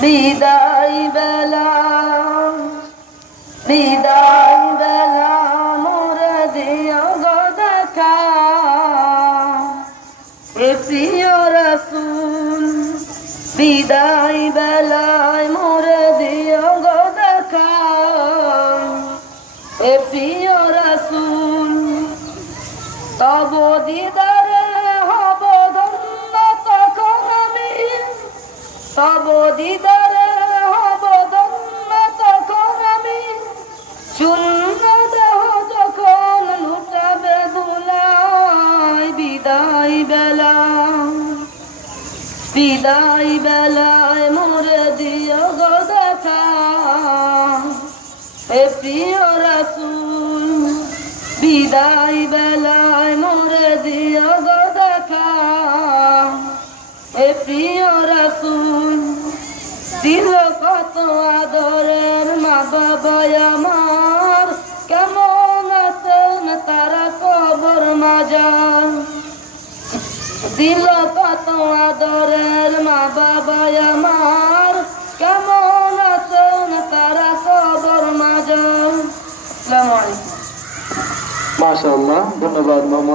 বিদায় বেলা মোরে দিও গো দেখা এ প্রিয় রাসূল বিদায় বেলায় মোরে দিও গো দেখা এ প্রিয় রাসূল তব দিদারে হব ধন্য তখন আমি তব দিদারে হব ধন্য তখন আমি শূন্য দেহ যখন লুটাবে ধুলায় বিদায় বেলায় মোরে দিও গো দেখা এ প্রিয় রাসূল বিদায় বেলায় মোরে দিও গো দেখা এ প্রিয় রাসূল দিল কত আদরের মা বাবা আমার কেমন আছেন তারা কবর মাজার দিল কত আদরের মা বাবা আমার কেমন আছেন তারা কবর মাজার। আসসালামু আলাইকুম। মাশাআল্লাহ, ধন্যবাদ।